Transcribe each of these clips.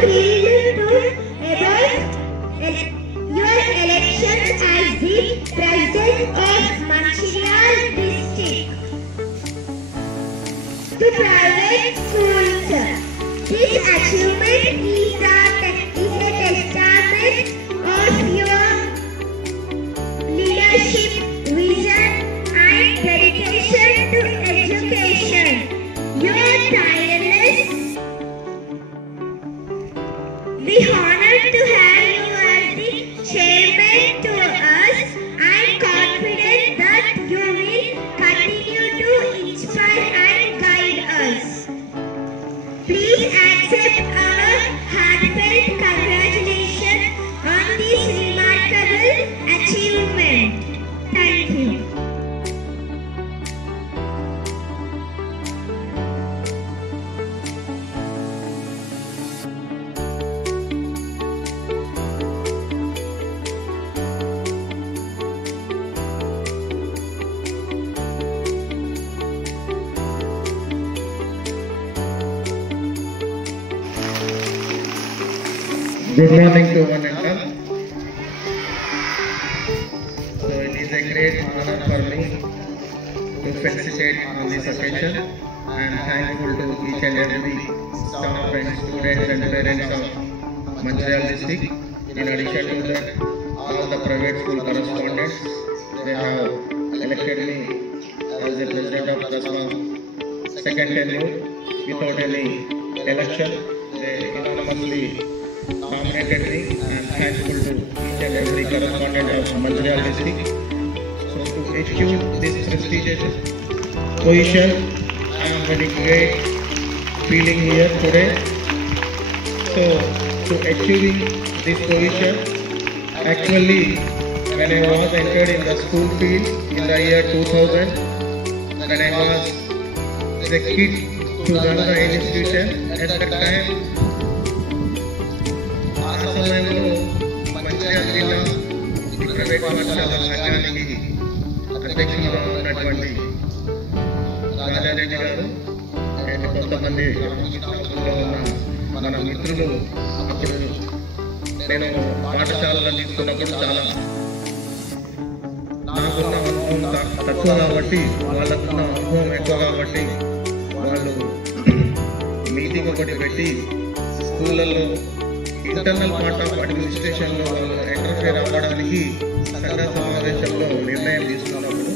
thrilled to announce your election as the President of Manchiryal District to private schools. This achievement is a testament of your leadership, vision, and dedication to education. Your tireless. We honored to have you as the chairman to us and confident that you will continue to inspire and guide us. Please accept our heartfelt congratulations on this remarkable achievement. Thank you. Good morning to one and all. So it is a great honor for me to felicitate on this occasion. I am thankful to each and every staff and students and parents of Manchiryal district. In addition to that, all the private school correspondents, they have elected me as the president of Kasma second tenure without any election. They unanimously nominated me. I am thankful to each and every correspondent of Manchiryal district. So to achieve this prestigious position, I am very great feeling here today. So to achieving this position, actually when I was entered in the school field in the year 2000, when I was the kid to run the institution, at that time సమయంలో మంచిర్యాల జిల్లా private పాఠశాల సంఘానికి అధ్యక్షులుగా ఉన్నటువంటి రాజారెడ్డి గారు and కొంతమంది రామకృష్ణలో ఉన్న మన మిత్రులు అప్పుడు నేను పాఠశాలలో తీసుకున్నప్పుడు చాలా నాకున్న అనుభవం తక్కువ కాబట్టి వాళ్ళకున్న అనుభవం ఎక్కువ కాబట్టి వాళ్ళు మీటింగ్ ఒకటి పెట్టి స్కూళ్ళల్లో ఇంటర్నల్ పార్ట్ ఆఫ్ అడ్మినిస్ట్రేషన్లో వాళ్ళు ఇంటర్ఫేర్ అవ్వడానికి సంఘ సమావేశంలో నిర్ణయం తీసుకున్నప్పుడు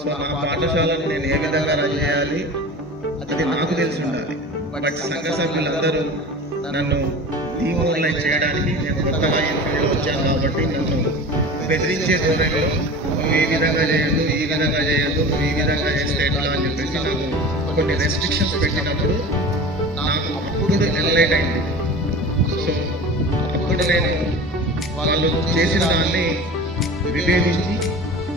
సో ఆ పాఠశాలను నేను ఏ విధంగా రన్ చేయాలి అది నాకు తెలిసి ఉండాలి. బట్ సంఘ సభ్యులందరూ నన్ను డిమోరలైజ్ చేయడానికి, నేను కొత్తగా ఈ ఫీల్డ్లో వచ్చాను కాబట్టి నన్ను బెదిరించే ధోరణిలో నువ్వు ఈ విధంగా చేయొద్దు, ఈ విధంగా చేయొద్దు, నువ్వు ఈ విధంగా చేస్తే ఎట్లా అని చెప్పేసి నాకు కొన్ని రెస్ట్రిక్షన్స్ పెట్టినప్పుడు నాకు అప్పుడు ఎన్లైట్ అయింది. సో అప్పుడు నేను వాళ్ళు చేసిన దాన్ని విభేదించి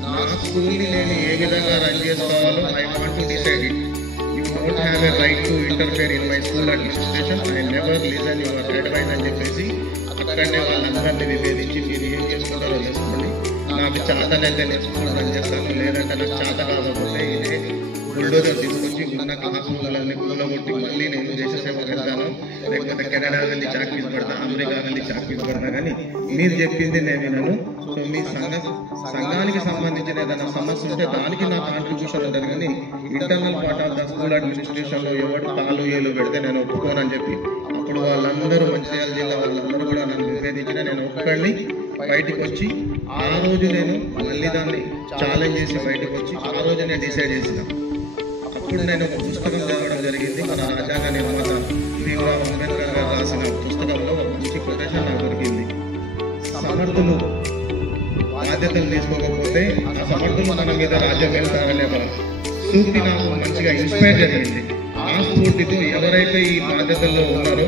నా స్కూల్ని నేను ఏ విధంగా రన్ చేసుకోవాలో I want to decide it. You don't have a right to interfere in my school administration, I never listen your advice అని చెప్పేసి అక్కడనే వాళ్ళందరినీ విభేదించి మీరు ఏం చేసుకుంటారో చేసుకోండి, నాకు చేతనైతే నేను స్కూల్ రన్ చేస్తాను, లేదంటే నాకు చేత కాకపోతే ఇదే బుల్డోజర్ తీసుకొచ్చి ఉన్న క్లాస్ రూమ్లన్నీ కూలగొట్టి మళ్ళీ నేను దేశ సేవ పెడతాను, లేకపోతే కెనడా వెళ్ళి చాకరీస్ పడతా, అమెరికా వెళ్ళి చాకరీస్ పడతా, కానీ మీరు చెప్పింది నేను వినను. సో మీ సంఘానికి సంబంధించిన ఏదైనా సమస్య ఉంటే దానికి నా కాంట్రిబ్యూషన్ ఉంటుంది, కానీ internal part of the school అడ్మినిస్ట్రేషన్లో ఎవరు కాలు ఏలు పెడితే నేను ఒప్పుకోనని చెప్పి అప్పుడు వాళ్ళందరూ మంచిర్యాల జిల్లా వాళ్ళందరూ కూడా నన్ను విభేదించిన నేను ఒక్కడిని బయటకు వచ్చి ఆ రోజు నేను మళ్ళీ దాన్ని ఛాలెంజ్ చేసి బయటకు వచ్చి ఆ రోజు నేను డిసైడ్ చేసిన. అప్పుడు నేను ఒక పుస్తకం చదవడం జరిగింది. మన రాజ్యాంగ నిర్మాత భీమ్రావ్ అంబేద్కర్ గారు రాసిన పుస్తకంలో ఒక మంచి కొటేషన్ నాకు దొరికింది. సమర్థులు బాధ్యతలు తీసుకోకపోతే ఆ సమర్థులు మన మీద రాజ్యం వెళ్తారనే సూక్తి నాకు మంచిగా ఇన్స్పైర్ జరిగింది. ఆ స్ఫూర్తితో ఎవరైతే ఈ బాధ్యతల్లో ఉన్నారో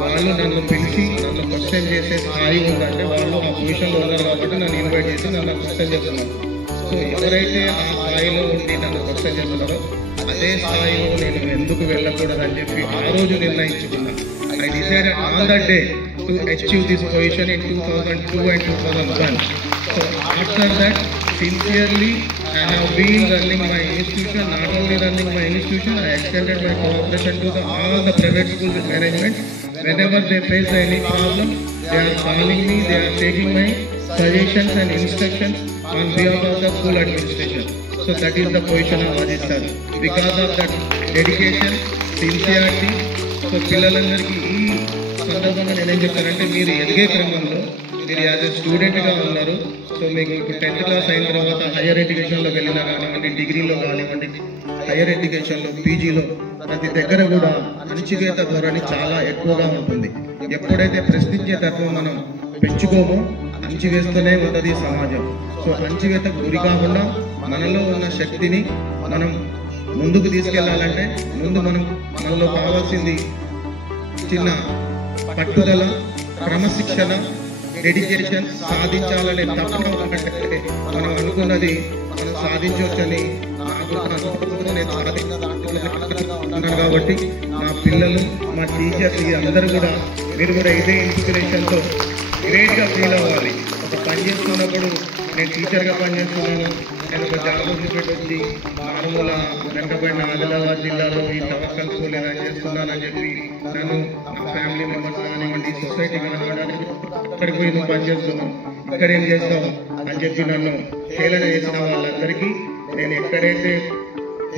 వాళ్ళు నన్ను పిలిచి నన్ను క్వశ్చన్ చేసే స్థాయి ఉందంటే వాళ్ళు ఆ పొజిషన్లో ఉన్నారు కాబట్టి నన్ను ఇన్వైట్ చేసి నన్ను క్వశ్చన్ చేస్తున్నారు. సో ఎవరైతే ఆ స్థాయిలో ఉండి నన్ను క్వశ్చన్ చేస్తున్నారో అదే స్థాయిలో నేను ఎందుకు వెళ్ళకూడదని చెప్పి ఆ రోజు నిర్ణయించుకున్నాను. I decided on that day to achieve this position in 2002 and 2001. So after that, sincerely, I have been running my institution. Not only running my institution, I extended my cooperation to all the private school management whenever they face any problem, they are calling me, they are taking my suggestions and instructions on behalf of the school administration. So that is the position of Ajit sir. Because of that dedication, sincerity, so పిల్లలందరికీ ఈ సందర్భంగా నేనేం చెప్తానంటే, మీరు ఎదిగే క్రమంలో మీరు as a స్టూడెంట్గా ఉన్నారు. సో మీకు ఇప్పుడు 10th క్లాస్ అయిన తర్వాత హైయర్ ఎడ్యుకేషన్లోకి వెళ్ళినా కానివ్వండి, డిగ్రీలో కానివ్వండి, హైయర్ ఎడ్యుకేషన్లో, పీజీలో ప్రతి దగ్గర కూడా అణచివేత ధోరణి చాలా ఎక్కువగా ఉంటుంది. ఎప్పుడైతే ప్రశ్నించే తత్వం మనం పెంచుకోమో అణచివేస్తూనే ఉంటుంది సమాజం. సో అణచివేతకు గురి కాకుండా మనలో ఉన్న శక్తిని మనం ముందుకు తీసుకెళ్లాలంటే మనలో కావాల్సింది చిన్న పట్టుదల, క్రమశిక్షణ, డెడికేషన్, సాధించాలనే తపన ఉన్నట్లయితే మనం అనుకున్నది మనం సాధించవచ్చని నేను సాధించుకున్నాను. కాబట్టి మా పిల్లలు, మా టీచర్స్ అందరూ కూడా మీరు కూడా ఇదే ఇన్స్పిరేషన్తో గ్రేట్గా ఫీల్ అవ్వాలి. ఒక పని చేస్తున్నప్పుడు నేను టీచర్గా పనిచేస్తున్నాను, నేను ఒక జాబ్ వదిలిపెట్టి మామూలు వెంటబడిన ఆదిలాబాద్ జిల్లాలో ఈ తవక్కల్ స్కూల్ ఎలా చేస్తున్నానని చెప్పి నన్ను నా ఫ్యామిలీ మెంబర్స్ కానివ్వండి, సొసైటీ కానివ్వండి, అక్కడికి పోయి నువ్వు పనిచేస్తున్నావు, ఇక్కడ ఏం చేస్తావు అని చెప్పి నన్ను హేళన చేసిన వాళ్ళందరికీ నేను ఎక్కడైతే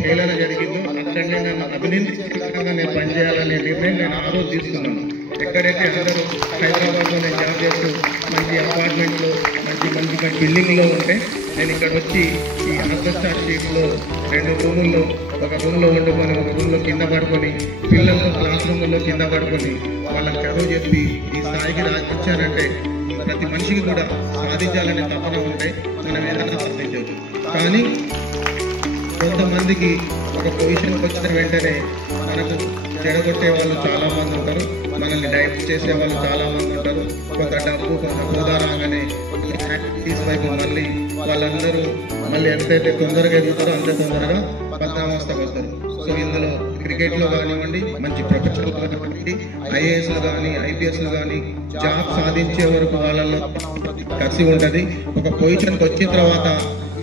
హేళన జరిగిందో అక్కడనే నన్ను అభినందించే విధంగా నేను పనిచేయాలనే నిర్ణయం నేను ఆ రోజు తీసుకున్నాను. ఎక్కడైతే అందరూ హైదరాబాద్లో నేను జాబ్ చేస్తూ మంచి అపార్ట్మెంట్లో మంచి బిల్డింగ్లో ఉంటే, నేను ఇక్కడ వచ్చి ఈ ఆర్కెస్ట్రా షీట్లో 2 రూముల్లో, ఒక రూమ్లో వండుకొని ఒక రూమ్లో కింద పడుకొని, పిల్లలతో క్లాస్ రూమ్లో కింద పడుకొని వాళ్ళకి చదువు చెప్పి ఈ స్థాయికి వచ్చానంటే ప్రతి మనిషికి కూడా సాధించాలనే తపన ఉంటే మనం ఏదైనా సాధించవచ్చు. కానీ కొంతమందికి ఒక పొజిషన్కి వచ్చిన వెంటనే మనకు చెడగొట్టే వాళ్ళు చాలామంది ఉంటారు, మనల్ని డైవర్ట్ చేసే వాళ్ళు చాలామంది ఉంటారు. కొంత డబ్బు, కొంత హోదా రాగానే యాక్టివిటీస్ వైపు వాళ్ళందరూ ఎంతైతే తొందరగా ఎదుగుతారో అంతే తొందరగా పద్మావస్థకు వస్తారు. సో ఇందులో క్రికెట్లో కానివ్వండి, మంచి ప్రొఫెషనల్ కానివ్వండి, ఐఏఎస్లు కానీ, ఐపీఎస్లు కానీ జాబ్ సాధించే వరకు వాళ్ళలో కసి ఉంటుంది. ఒక పొజిషన్కి వచ్చిన తర్వాత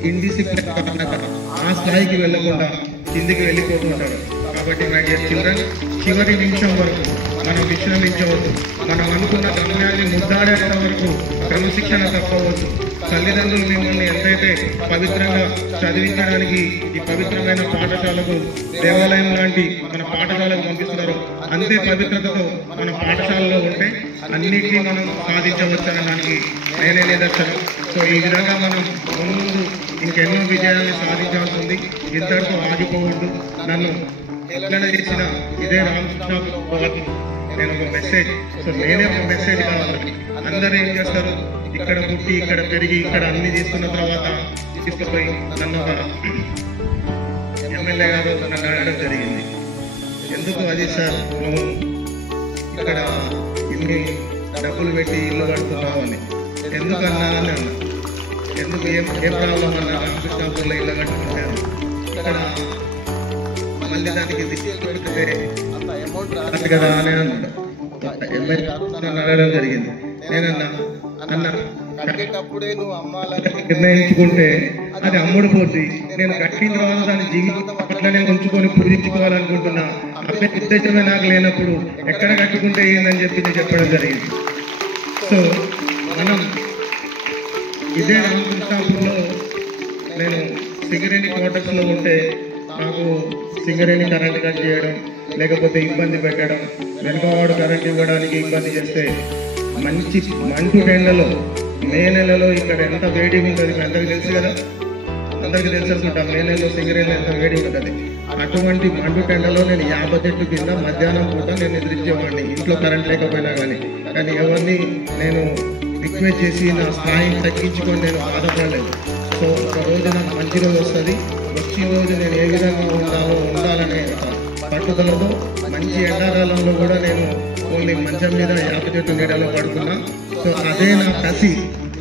ఇండిసిప్లిన్ కారణంగా ఆ స్థాయికి వెళ్ళకుండా కిందికి వెళ్ళిపోతుంటారు. కాబట్టి మై డియర్ చిల్డ్రన్, చివరి నిమిషం వరకు మనం విశ్రమించవద్దు. మనం అనుకున్న గమ్యాన్ని ముద్దాడేంత వరకు క్రమశిక్షణ తప్పవద్దు. తల్లిదండ్రులు మిమ్మల్ని ఎంతైతే పవిత్రంగా చదివించడానికి ఈ పవిత్రమైన పాఠశాలకు, దేవాలయం లాంటి మన పాఠశాలకు పంపిస్తున్నారో అంతే పవిత్రతతో మన పాఠశాలలో ఉంటే అన్నిటినీ మనం సాధించవచ్చనడానికి నేనే నిదర్శనం. సో ఈ విధంగా మనం ముందు ఇంకెన్నో విజయాన్ని సాధించాల్సి ఉంది. ఇద్దరితో ఆగిపోవద్దు. నన్ను ఎక్కడ చేసిన ఇదే రామకృష్ణ వాళ్ళకి నేను ఒక మెసేజ్, సో నేనే ఒక మెసేజ్ కావాలి. అందరూ ఏం చేస్తారు, ఇక్కడ పుట్టి, ఇక్కడ పెరిగి, ఇక్కడ అన్ని తీసుకున్న తర్వాత తీసుకుపోయి నన్ను ఒక ఎమ్మెల్యే గారు నన్ను అడగడం జరిగింది, ఎందుకు అది సార్ నువ్వు ఇక్కడ ఇన్ని డబ్బులు పెట్టి ఇల్లు కడుతున్నావు అని. ఎందుకు అన్నానని అన్నా. ఎందుకు ఏ ప్రాబ్లం అన్నా, రామకృష్ణాపూర్లో ఇల్లు కట్టుకుంటాను, ఇక్కడ మళ్ళీ దానికి పెడితే అంత అమౌంట్ రాదు కదా అని అన్నాడు. ఎమ్మెల్యే నన్ను అడగడం జరిగింది. నేనన్నా, అన్న కట్టేటప్పుడే నువ్వు అమ్మాలని నిర్ణయించుకుంటే అది అమ్ముడు పోతుంది. నేను కట్టిన తర్వాత దాని జీవితం అట్లనే ఉంచుకొని పూజించుకోవాలనుకుంటున్నా. అదే ఉద్దేశమే నాకు లేనప్పుడు ఎక్కడ కట్టుకుంటే ఏందని చెప్పి నేను చెప్పడం జరిగింది. సో మనం ఇదే రామకృష్ణాపూర్లో నేను సింగరేణి క్వార్టర్స్లో ఉంటే నాకు సింగరేణి కరెంట్ కట్ చేయడం, లేకపోతే ఇబ్బంది పెట్టడం, వెనుకవాడు కరెంట్ ఇవ్వడానికి ఇబ్బంది చేస్తే మంచి మంటు ఎండలో మే నెలలో ఇక్కడ ఎంత వేడిగా ఉంటుంది అందరికి తెలుసు కదా, అందరికీ తెలుసు అనుకుంటాం. మే నెలలో సింగరేణిలో ఎంత వేడిగా ఉంటుంది. అటువంటి మంటు ఎండలో నేను 50 చెట్టు కింద మధ్యాహ్నం పూట నేను ఎదిరించేవాడిని, ఇంట్లో కరెంట్ లేకపోయినా కానీ ఎవరిని నేను రిక్వెస్ట్ చేసి నా స్థాయిని తగ్గించుకొని నేను బాధపడలేదు. సో ఒక రోజు నాకు మంచి రోజు వస్తుంది, వచ్చిన రోజు నేను ఏ విధంగా ఉండాలనే పట్టుదలతో మంచి ఎండాకాలంలో కూడా నేను ఓన్లీ మంచం మీద 50 చెట్టు నీడలో పడుతున్నా. సో అదే నా కసి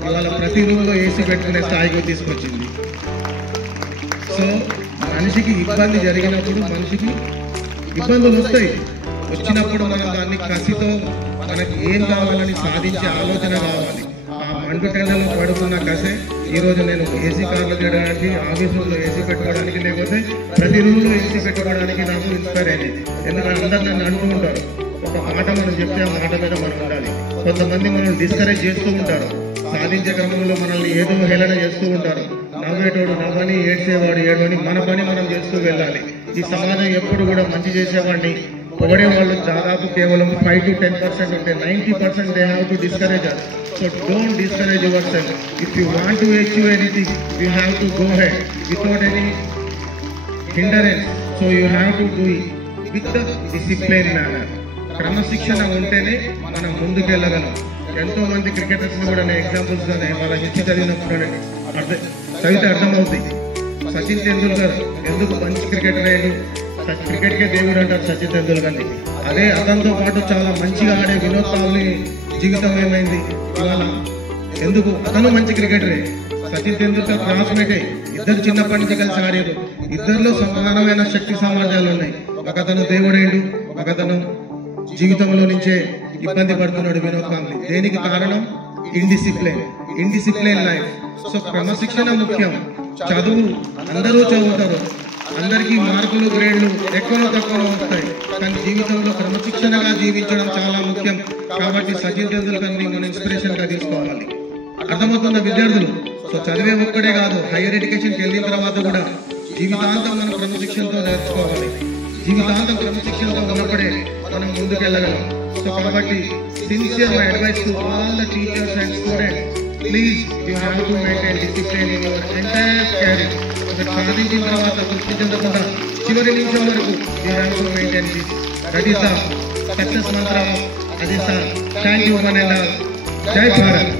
ఇవాళ ప్రతి రూమ్లో ఏసీ పెట్టుకునే స్థాయికి తీసుకొచ్చింది. సో మనిషికి ఇబ్బంది జరిగినప్పుడు మనిషికి ఇబ్బందులు వస్తాయి. వచ్చినప్పుడు మనం దాన్ని కసితో మనకి ఏం కావాలని సాధించే ఆలోచన కావాలి. ఆ మంటు టెండర్లో పడుతున్న కసే ఈరోజు నేను ఏసీ కార్లు చేయడానికి, ఆఫీసుల్లో ఏసీ పెట్టుకోవడానికి, లేకపోతే ప్రతి రూమ్లో ఏసీ పెట్టుకోవడానికి నాకు ఇన్స్పైర్ అయింది. ఎందుకంటే అందరు నన్ను అంటూ ఉంటారు, ఒక మాట మనం చెప్తే ఆ మాట మీద మనం ఉండాలి. కొంతమంది మనం డిస్కరేజ్ చేస్తూ ఉంటారు, సాధించే క్రమంలో మనల్ని ఏదో హేళన చేస్తూ ఉంటారు. నవ్వేటోడు నవ్వని, ఏడ్చేవాడు ఏడవని, మన పని మనం చేస్తూ వెళ్ళాలి. ఈ సమాజం ఎప్పుడు కూడా మంచి చేసేవాడిని పొగడే వాళ్ళు దాదాపు కేవలం 5 to 10% ఉంటే 90% they have to discourage us. So don't discourage yourself. If you want to achieve anything, you have to go ahead without any hindrance. So you have to do it with the disciplined manner. క్రమశిక్షణ ఉంటేనే మనం ముందుకు వెళ్ళగలం. ఎంతో మంది cricketers కూడా examples గానే వాళ్ళ history చదివినప్పుడు చదివితే అర్థమవుతుంది. సచిన్ టెండూల్కర్ ఎందుకు మంచి క్రికెటర్ అయ్యాడు, క్రికెట్కే దేవుడు అంటారు సచిన్ టెండూల్కర్ని. అదే అతనితో పాటు చాలా మంచిగా ఆడే వినోద్ కాంబ్లీ జీవితం ఏమైంది ఇవాళ, ఎందుకు అతను మంచి క్రికెటరే, సచిన్ టెండూల్కర్ క్లాస్మేటే, ఇద్దరు చిన్నప్పటి నుంచి కలిసి ఆడారు. ఇద్దరిలో సమానమైన శక్తి సామర్థ్యాలు ఉన్నాయి. ఒకతను దేవుడేండు, ఒకతను జీవితంలో నుంచే ఇబ్బంది పడుతున్నాడు వినోద్ కాంబ్లీ. దేనికి కారణం ఇండిసిప్లిన్ లైఫ్. సో క్రమశిక్షణ ముఖ్యం. చదువు అందరూ చదువుతారు, అందరికీ మార్కులు గ్రేడ్లు ఎక్కువ తక్కువ వస్తాయి, కానీ జీవితంలో క్రమశిక్షణగా జీవించడం చాలా ముఖ్యం. కాబట్టి సచిన్ టెండూల్కర్ని మనం ఇన్స్పిరేషన్గా తీసుకోవాలి. అర్థమవుతున్న విద్యార్థులు, సో చదివే ఒక్కడే కాదు, హైయర్ ఎడ్యుకేషన్కి వెళ్ళిన తర్వాత కూడా జీవితాంతం మనం క్రమశిక్షణతో నేర్చుకోవాలి. జీవితాంతం క్రమశిక్షణతో ఉన్నప్పుడే మనం ముందుకు వెళ్ళగలం. సో కాబట్టి sincere my advice to all the teachers and students, please you have to maintain discipline in your entire career. సాధించిన తర్వాత తృప్తి చెందకుండా చివరి నిమిషం వరకు you have to maintain this. That is the success mantra of Ajay sir. Thank you one and all. Jai Bharat.